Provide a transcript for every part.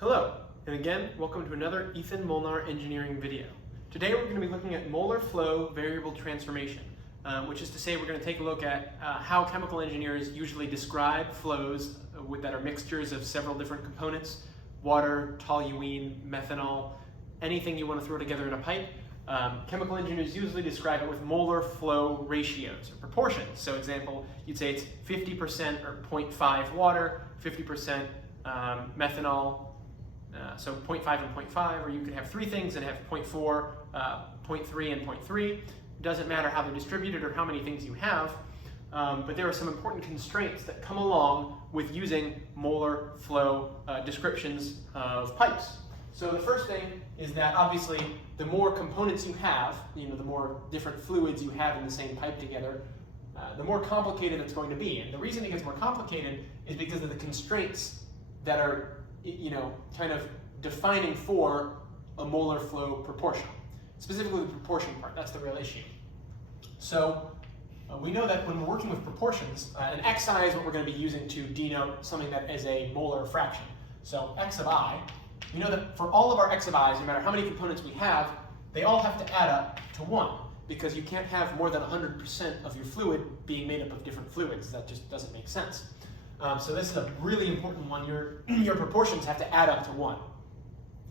Hello, and again, welcome to another Ethan Molar engineering video. Today we're going to be looking at molar flow variable transformation, which is to say we're going to take a look at how chemical engineers usually describe flows that are mixtures of several different components: water, toluene, methanol, anything you want to throw together in a pipe. Chemical engineers usually describe it with molar flow ratios or proportions. So example, you'd say it's 50% or 0.5 water, 50% methanol, so 0.5 and 0.5, or you could have three things and have 0.4, 0.3, and 0.3. Doesn't matter how they're distributed or how many things you have, but there are some important constraints that come along with using molar flow descriptions of pipes. So the first thing is that obviously the more components you have, the more different fluids you have in the same pipe together, the more complicated it's going to be. And the reason it gets more complicated is because of the constraints that are kind of defining for a molar flow proportion. Specifically the proportion part, that's the real issue. So we know that when we're working with proportions, an xi is what we're going to be using to denote something that is a molar fraction. So x of I, we know that for all of our x of i's, no matter how many components we have, they all have to add up to 1, because you can't have more than 100% of your fluid being made up of different fluids. That just doesn't make sense. So this is a really important one. Your proportions have to add up to 1.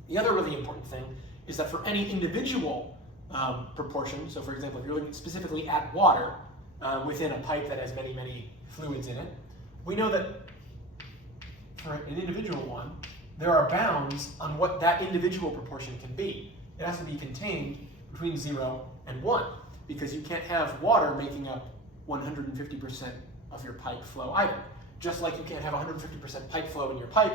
The other really important thing is that for any individual proportion, so for example, if you're looking specifically at water within a pipe that has many, many fluids in it, we know that for an individual one, there are bounds on what that individual proportion can be. It has to be contained between 0 and 1, because you can't have water making up 150% of your pipe flow either. Just like you can't have 150% pipe flow in your pipe,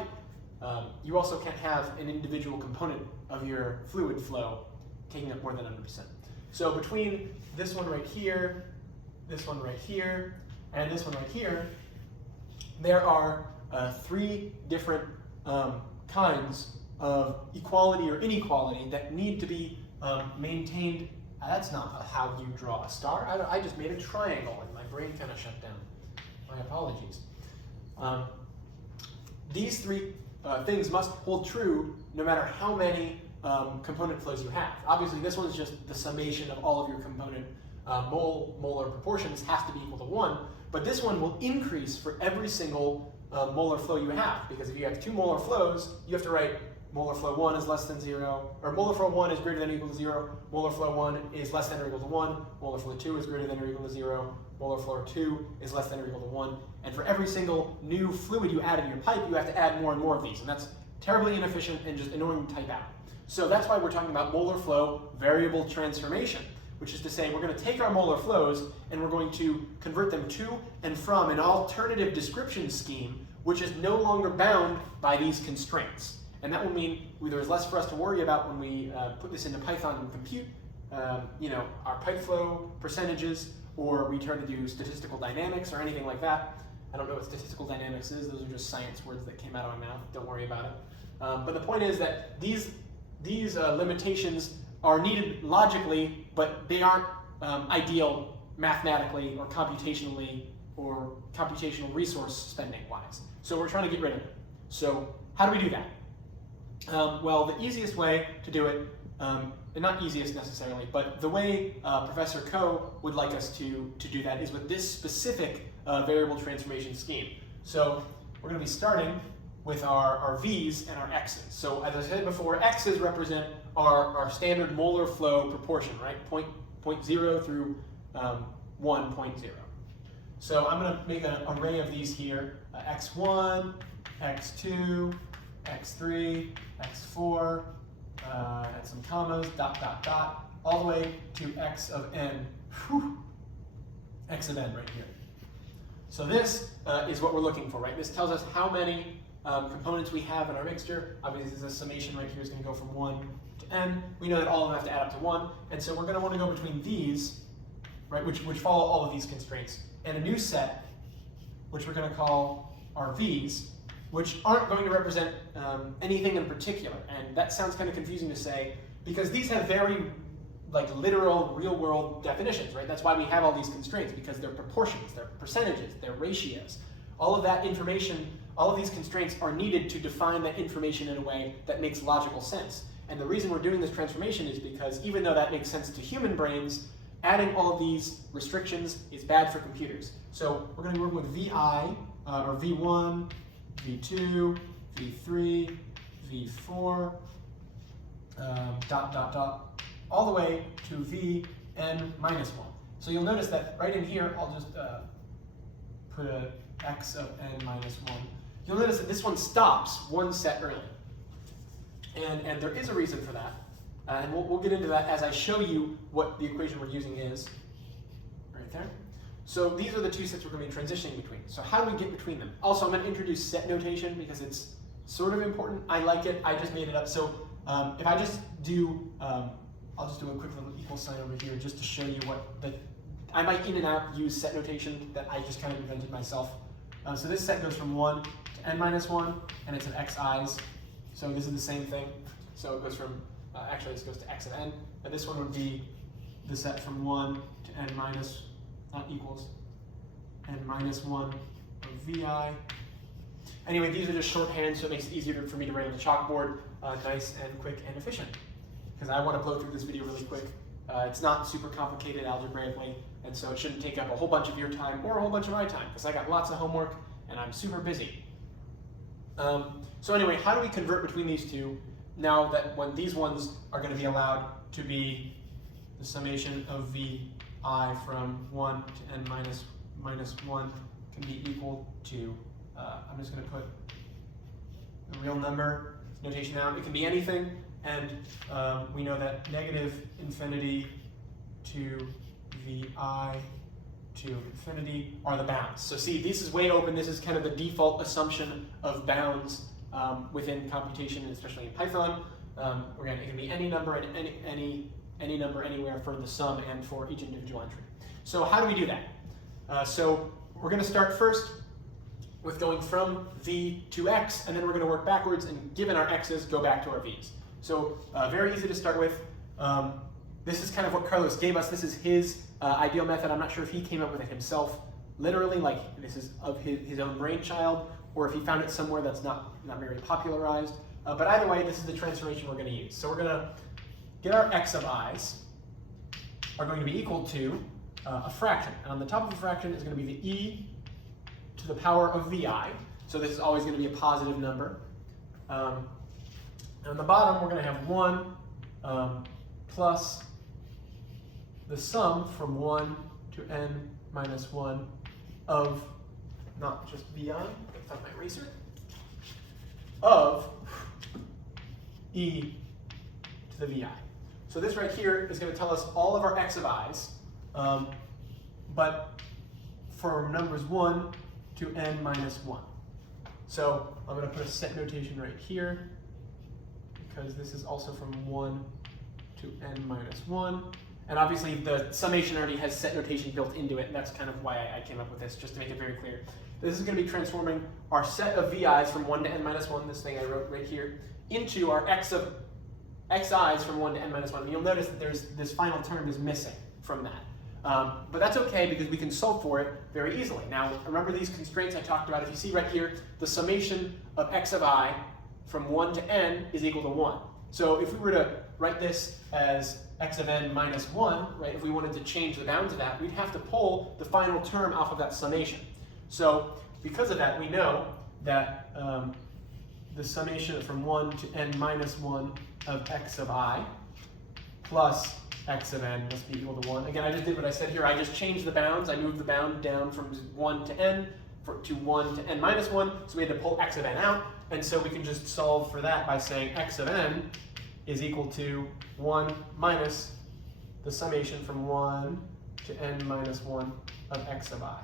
you also can't have an individual component of your fluid flow taking up more than 100%. So between this one right here, this one right here, and this one right here, there are 3 different kinds of equality or inequality that need to be maintained. That's not how you draw a star. I just made a triangle and my brain kind of shut down. My apologies. These 3 things must hold true no matter how many component flows you have. Obviously, this one's just the summation of all of your component molar proportions has to be equal to 1, but this one will increase for every single molar flow you have, because if you have 2 molar flows, you have to write molar flow 1 is less than 0, or molar flow 1 is greater than or equal to 0, molar flow 1 is less than or equal to 1, molar flow 2 is greater than or equal to 0, molar flow 2 is less than or equal to 1, and for every single new fluid you add in your pipe, you have to add more and more of these, and that's terribly inefficient and just annoying to type out. So that's why we're talking about molar flow variable transformation, which is to say we're going to take our molar flows and we're going to convert them to and from an alternative description scheme which is no longer bound by these constraints. And that will mean there's less for us to worry about when we put this into Python and compute our pipe flow percentages, or we try to do statistical dynamics or anything like that. I don't know what statistical dynamics is. Those are just science words that came out of my mouth. Don't worry about it. But the point is that these limitations are needed logically, but they aren't ideal mathematically or computationally or computational resource spending wise. So we're trying to get rid of it. So how do we do that? Well, the easiest way to do it, and not easiest necessarily, but the way Professor Koh would like us to do that is with this specific variable transformation scheme. So we're going to be starting with our V's and our X's. So as I said before, X's represent our standard molar flow proportion, right? 0.0 through 1.0. So I'm going to make an array of these here, x1, x2, x3, x4, add some commas, dot, dot, dot, all the way to x of n, x of n right here. So this is what we're looking for, right? This tells us how many components we have in our mixture. Obviously, this summation right here is going to go from 1 to n. We know that all of them have to add up to 1, and so we're going to want to go between these, right, which follow all of these constraints, and a new set, which we're going to call our V's, which aren't going to represent anything in particular. And that sounds kind of confusing to say, because these have very literal, real-world definitions, right? That's why we have all these constraints, because they're proportions, they're percentages, they're ratios. All of that information all of these constraints are needed to define that information in a way that makes logical sense. And the reason we're doing this transformation is because even though that makes sense to human brains, adding all of these restrictions is bad for computers. So we're going to be working with VI, or V1, V2, V3, V4, all the way to Vn minus 1. So you'll notice that right in here, I'll just put a x of n minus 1. You'll notice that this one stops one set early. And there is a reason for that. And we'll get into that as I show you what the equation we're using is. Right there. So these are the two sets we're going to be transitioning between. So how do we get between them? Also, I'm going to introduce set notation because it's sort of important. I like it. I just made it up. So if I just do, I'll just do a quick little equal sign over here just to show you I might in and out use set notation that I just kind of invented myself. So this set goes from 1 to n minus 1, and it's an xi's. So this is the same thing. So it goes from, actually this goes to x of n, and this one would be the set from 1 to n minus, not equals, n minus 1 of vi. Anyway, these are just shorthand, so it makes it easier for me to write on the chalkboard, nice and quick and efficient. Because I want to blow through this video really quick. It's not super complicated algebraically, and so it shouldn't take up a whole bunch of your time or a whole bunch of my time, because I got lots of homework and I'm super busy. So anyway, how do we convert between these two now that when these ones are going to be allowed to be the summation of vi from 1 to n minus 1 can be equal to, I'm just going to put the real number notation now. It can be anything, and we know that negative infinity to vi to infinity are the bounds. So see, this is way open. This is kind of the default assumption of bounds within computation, and especially in Python. It can be any number and any number anywhere for the sum and for each individual entry. So how do we do that? So we're going to start first with going from v to x, and then we're going to work backwards, and given our x's, go back to our v's. So very easy to start with. This is kind of what Carlos gave us. This is his ideal method. I'm not sure if he came up with it himself, literally, like this is of his own brainchild, or if he found it somewhere that's not very popularized. But either way, this is the transformation we're going to use. So we're going to get our x of i's are going to be equal to a fraction. And on the top of the fraction is going to be the e to the power of vi. So this is always going to be a positive number. And on the bottom, we're going to have 1 plus the sum from 1 to n minus 1 of, not just vi, that's my eraser, of e to the vi. So this right here is going to tell us all of our x of i's, but for numbers 1 to n minus 1. So I'm going to put a set notation right here, because this is also from 1 to n minus 1. And obviously the summation already has set notation built into it, and that's kind of why I came up with this, just to make it very clear. This is going to be transforming our set of vi's from 1 to n minus 1, this thing I wrote right here, into our x of xi's from 1 to n minus 1. And you'll notice that this final term is missing from that. But that's okay, because we can solve for it very easily. Now, remember these constraints I talked about. If you see right here, the summation of x of I from 1 to n is equal to 1. So if we were to write this as x of n minus 1, right, if we wanted to change the bounds of that, we'd have to pull the final term off of that summation. So because of that, we know that the summation from 1 to n minus 1 of x of I plus x of n must be equal to 1. Again, I just did what I said here. I just changed the bounds. I moved the bound down from 1 to n to 1 to n minus 1, so we had to pull x of n out. And so we can just solve for that by saying x of n is equal to 1 minus the summation from 1 to n minus 1 of x of I.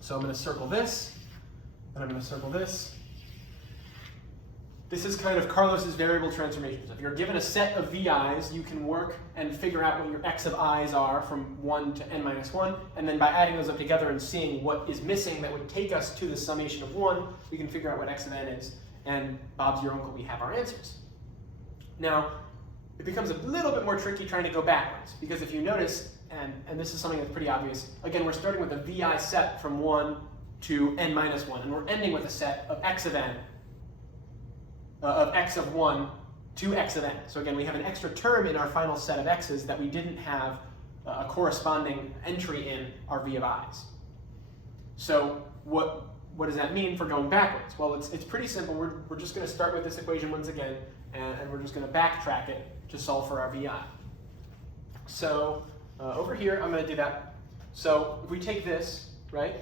So I'm going to circle this, and I'm going to circle this. This is kind of Carlos's variable transformations. If you're given a set of vi's, you can work and figure out what your x of i's are from 1 to n minus 1, and then by adding those up together and seeing what is missing that would take us to the summation of 1, we can figure out what x of n is, and Bob's your uncle, we have our answers. Now, it becomes a little bit more tricky trying to go backwards, because if you notice, and this is something that's pretty obvious, again, we're starting with a vi set from 1 to n minus 1. And we're ending with a set of x of n, of x of 1 to x of n. So again, we have an extra term in our final set of x's that we didn't have a corresponding entry in our v of i's. So what does that mean for going backwards? Well, it's pretty simple. We're just going to start with this equation once again, and we're just going to backtrack it to solve for our vi. So over here, I'm going to do that. So if we take this, right,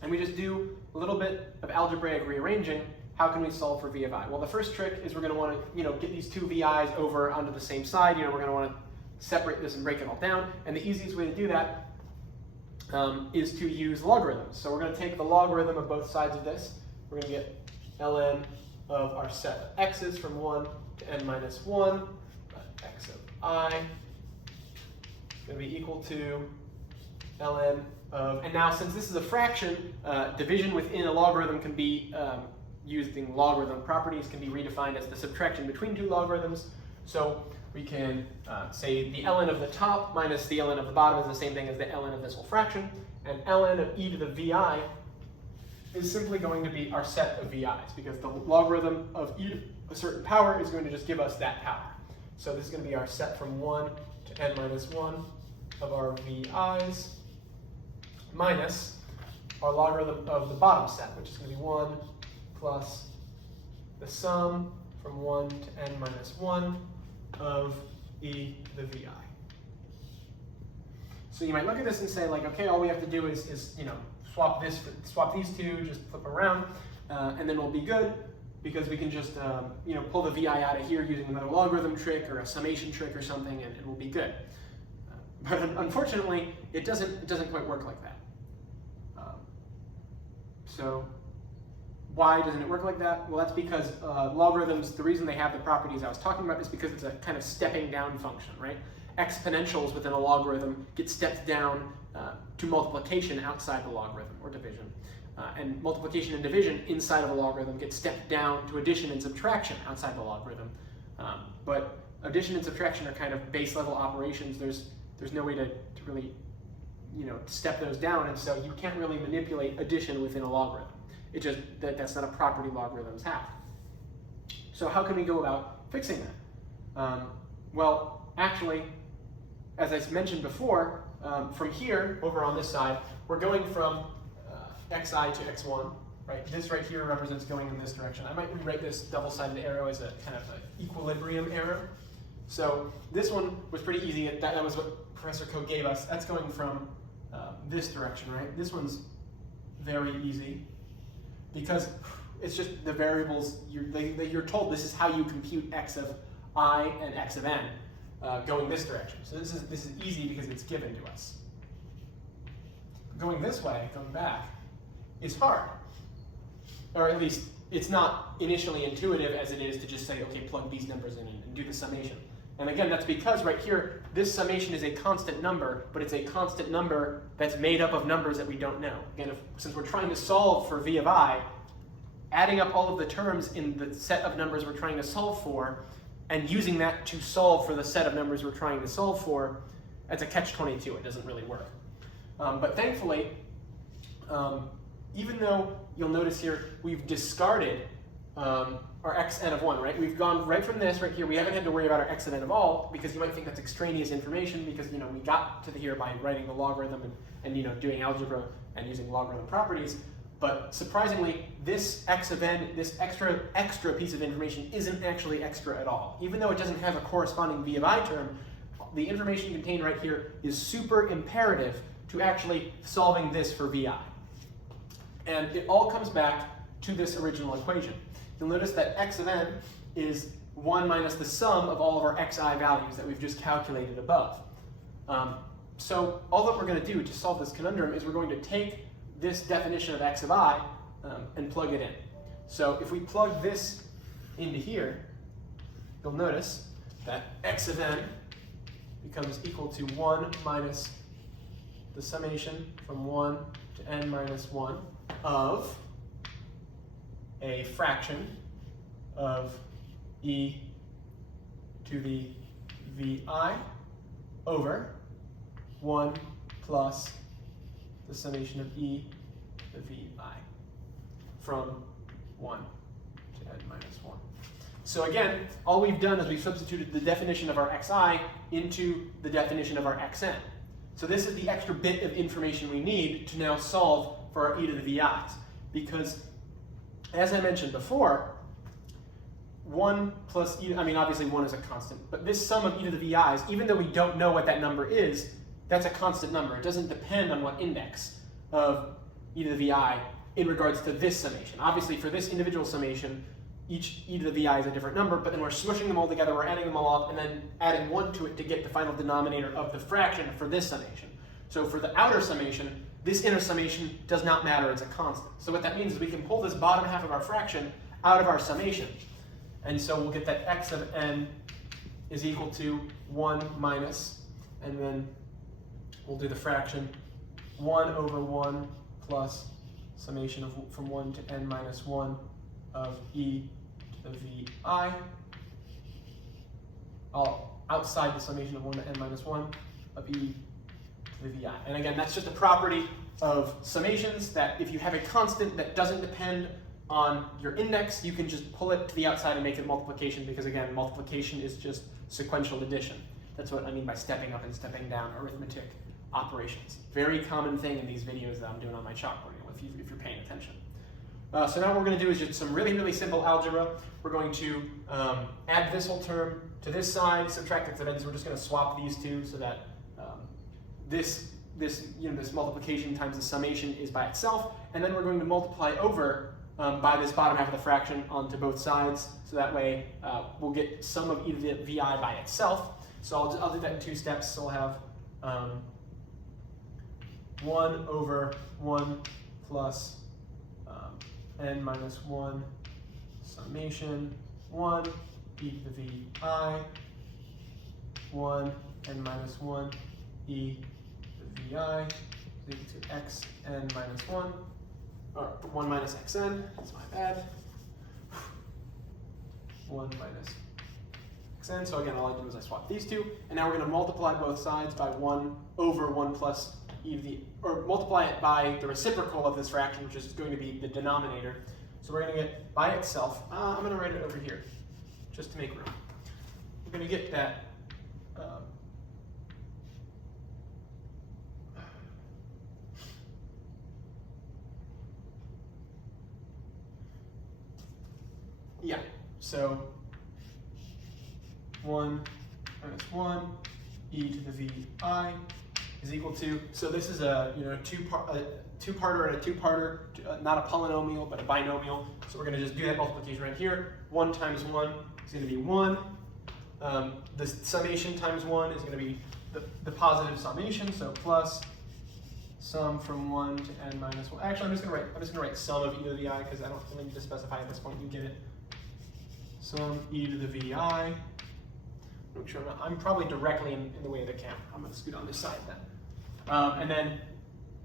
and we just do a little bit of algebraic rearranging, how can we solve for v of I? Well, the first trick is we're going to want to, get these two vi's over onto the same side. We're going to want to separate this and break it all down. And the easiest way to do that is to use logarithms. So we're going to take the logarithm of both sides of this. We're going to get ln of our set of x's from 1 to n minus 1, x of I is going to be equal to ln of, and now since this is a fraction, division within a logarithm can be using logarithm properties, can be redefined as the subtraction between two logarithms. So we can say the ln of the top minus the ln of the bottom is the same thing as the ln of this whole fraction, and ln of e to the vi is simply going to be our set of vi's, because the logarithm of e to a certain power is going to just give us that power. So this is going to be our set from 1 to n minus 1 of our vi's minus our logarithm of the bottom set, which is going to be 1 plus the sum from 1 to n minus 1 of e to the vi. So you might look at this and say, like, okay, all we have to do is swap these two, just flip around, and then we'll be good, because we can just pull the vi out of here using another logarithm trick or a summation trick or something, and we'll be good. But unfortunately, it doesn't quite work like that. So why doesn't it work like that? Well, that's because logarithms, the reason they have the properties I was talking about is because it's a kind of stepping down function, right? Exponentials within a logarithm get stepped down to multiplication outside the logarithm, or division. And multiplication and division inside of a logarithm get stepped down to addition and subtraction outside the logarithm. But addition and subtraction are kind of base level operations. There's no way to really step those down, and so you can't really manipulate addition within a logarithm. It just, that's not a property logarithms have. So how can we go about fixing that? Well, actually, as I mentioned before, from here, over on this side, we're going from xi to x1, right? This right here represents going in this direction. I might rewrite this double-sided arrow as a kind of an equilibrium arrow. So this one was pretty easy. That was what Professor Koch gave us. That's going from this direction, right? This one's very easy, because it's just the variables, you're told this is how you compute x of I and x of n going this direction. So this is easy because it's given to us. Going this way, going back, is hard. Or at least it's not initially intuitive as it is to just say, okay, plug these numbers in and do the summation. And again, that's because right here, this summation is a constant number, but it's a constant number that's made up of numbers that we don't know. Again, since we're trying to solve for v of I, adding up all of the terms in the set of numbers we're trying to solve for, and using that to solve for the set of numbers we're trying to solve for, that's a catch-22. It doesn't really work. But thankfully, even though you'll notice here, we've discarded our xn of 1, right? We've gone right from this right here. We haven't had to worry about our x of n of all, because you might think that's extraneous information, because we got to here by writing the logarithm and doing algebra and using logarithm properties. But surprisingly, this x of n, this extra piece of information isn't actually extra at all. Even though it doesn't have a corresponding v of I term, the information contained right here is super imperative to actually solving this for vi. And it all comes back to this original equation. You'll notice that x of n is 1 minus the sum of all of our xi values that we've just calculated above. So all that we're going to do to solve this conundrum is we're going to take this definition of x of I and plug it in. So if we plug this into here, you'll notice that x of n becomes equal to 1 minus the summation from 1 to n minus 1 of a fraction of e to the vi over 1 plus the summation of e to the vi from 1 to n minus 1. So again, all we've done is we've substituted the definition of our xi into the definition of our xn. So this is the extra bit of information we need to now solve for our e to the vi's. Because, as I mentioned before, 1 plus e, I mean obviously 1 is a constant, but this sum of e to the vi's, even though we don't know what that number is, that's a constant number. It doesn't depend on what index of e to the vi in regards to this summation. Obviously for this individual summation, each e to the vi is a different number, but then we're smushing them all together, we're adding them all up, and then adding 1 to it to get the final denominator of the fraction for this summation. So for the outer summation, this inner summation does not matter, it's a constant. So what that means is we can pull this bottom half of our fraction out of our summation. And so we'll get that x of n is equal to 1 minus, and then we'll do the fraction 1 over 1 plus summation of from 1 to n minus 1 of e to the vi, all outside the summation of 1 to n minus 1 of e to the vi. And again, that's just a property of summations that if you have a constant that doesn't depend on your index, you can just pull it to the outside and make it multiplication, because again, multiplication is just sequential addition. That's what I mean by stepping up and stepping down arithmetic operations. Very common thing in these videos that I'm doing on my chalkboard, if you're paying attention. So now what we're going to do is just some really, really simple algebra. We're going to add this whole term to this side, subtract x of n, so we're just going to swap these two so that this multiplication times the summation is by itself, and then we're going to multiply over by this bottom half of the fraction onto both sides, so that way we'll get sum of e to the vi by itself. So I'll do that in 2 steps. So we'll have 1 over 1 plus n minus 1 summation 1 e to the vi 1 n minus 1 e to the vi is equal to x n minus 1, or 1 minus xn, that's my bad, 1 minus xn. So again, all I do is I swap these two, and now we're going to multiply both sides by 1 over 1 plus e to the, or multiply it by the reciprocal of this fraction, which is going to be the denominator. So we're going to get by itself, I'm going to write it over here, just to make room. We're going to get that yeah, so 1 minus 1 e to the vi is equal to, so this is a two-parter and a two-parter, not a polynomial but a binomial. So we're going to just do that multiplication right here. 1 times 1 is going to be 1. The summation times 1 is going to be the positive summation, so plus sum from 1 to n minus 1. Actually, I'm just going to write sum of e to the vi, because I don't really need to specify at this point. You get it. Sum e to the vi. Make sure I'm probably directly in the way of the camera. I'm going to scoot on this side then. And then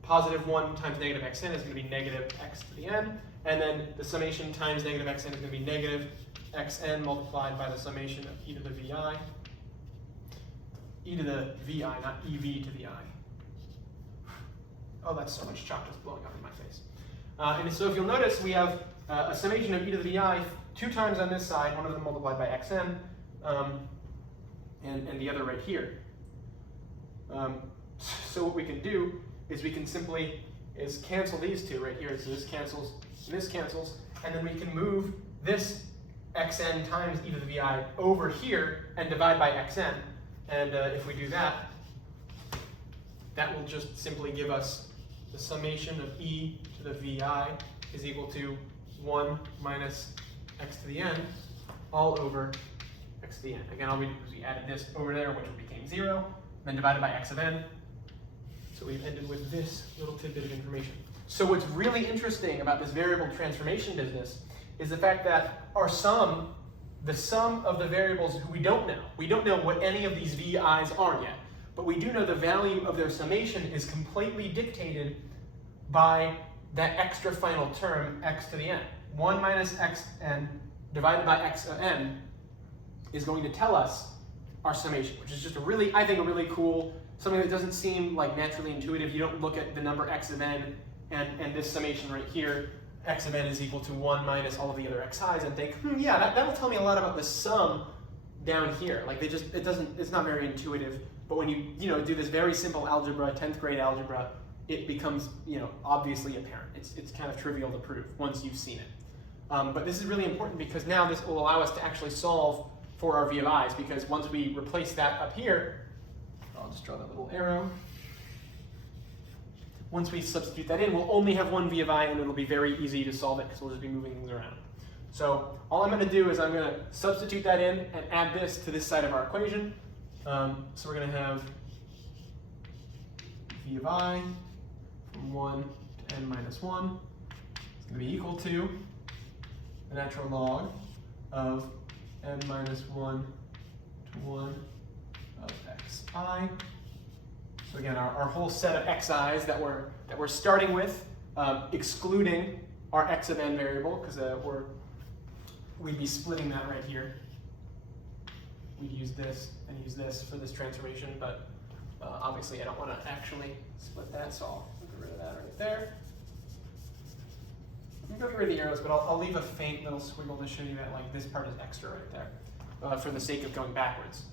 positive 1 times negative xn is going to be negative x to the n. And then the summation times negative xn is going to be negative xn multiplied by the summation of e to the vi. E to the vi, not ev to the I. Oh, that's so much chalk just blowing up in my face. And so if you'll notice, we have a summation of e to the vi 2 times on this side, one of them multiplied by xn, and the other right here. So what we can do is we can simply cancel these two right here. So this cancels, and then we can move this xn times e to the vi over here and divide by xn. And if we do that, that will just simply give us the summation of e to the vi is equal to 1 minus x to the n all over x to the n. Again, all we did was we added this over there, which became 0, then divided by x of n. So we've ended with this little tidbit of information. So what's really interesting about this variable transformation business is the fact that our sum, the sum of the variables who we don't know what any of these vi's are yet, but we do know the value of their summation is completely dictated by that extra final term, x to the n. 1 minus xn divided by x of n is going to tell us our summation, which is just I think a really cool something that doesn't seem like naturally intuitive. You don't look at the number x of n and this summation right here, x of n is equal to 1 minus all of the other xi's, and think, yeah, that'll tell me a lot about the sum down here. Like it's not very intuitive. But when you do this very simple algebra, 10th grade algebra, it becomes obviously apparent. It's kind of trivial to prove once you've seen it. But this is really important because now this will allow us to actually solve for our v of i's, because once we replace that up here, I'll just draw that little arrow. Once we substitute that in, we'll only have one v of I, and it'll be very easy to solve it because we'll just be moving things around. So all I'm going to do is I'm going to substitute that in and add this to this side of our equation. So we're going to have v of I from 1 to n minus 1 is going to be equal to the natural log of n minus 1 to 1 of xi. So again, our whole set of xi's that we're starting with, excluding our x of n variable, because we'd be splitting that right here. We'd use this and use this for this transformation, but obviously I don't want to actually split that, so I'll get rid of that right there. I'm going to get rid of the arrows, but I'll leave a faint little squiggle to show you that this part is extra right there, for the sake of going backwards.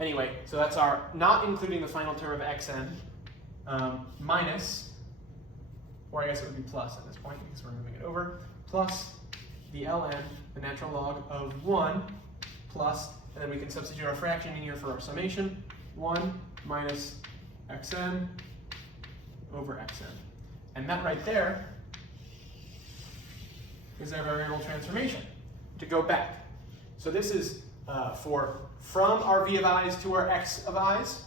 Anyway, so that's our, not including the final term of xn, minus, or I guess it would be plus at this point because we're moving it over, plus the ln, the natural log of 1, plus, and then we can substitute our fraction in here for our summation, 1 minus xn over xn. And that right there is our variable transformation. To go back, so this is from our v of i's to our x of i's,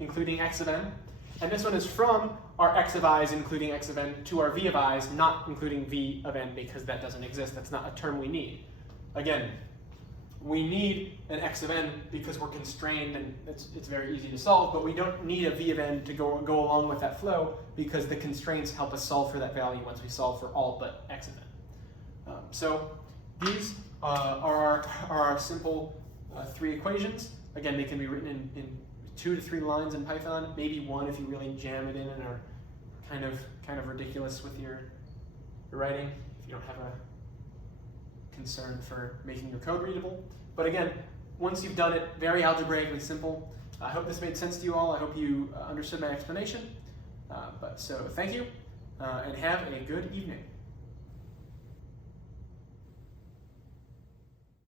including x of n, and this one is from our x of i's, including x of n, to our v of i's, not including v of n, because that doesn't exist. That's not a term we need. Again, we need an x of n because we're constrained and it's very easy to solve, but we don't need a v of n to go along with that flow because the constraints help us solve for that value once we solve for all but x of n. So these are our simple 3 equations. Again, they can be written in 2 to 3 lines in Python, maybe 1 if you really jam it in and are kind of ridiculous with your writing, if you don't have a concern for making your code readable. But again, once you've done it, very algebraically simple. I hope this made sense to you all. I hope you understood my explanation. So thank you, and have a good evening.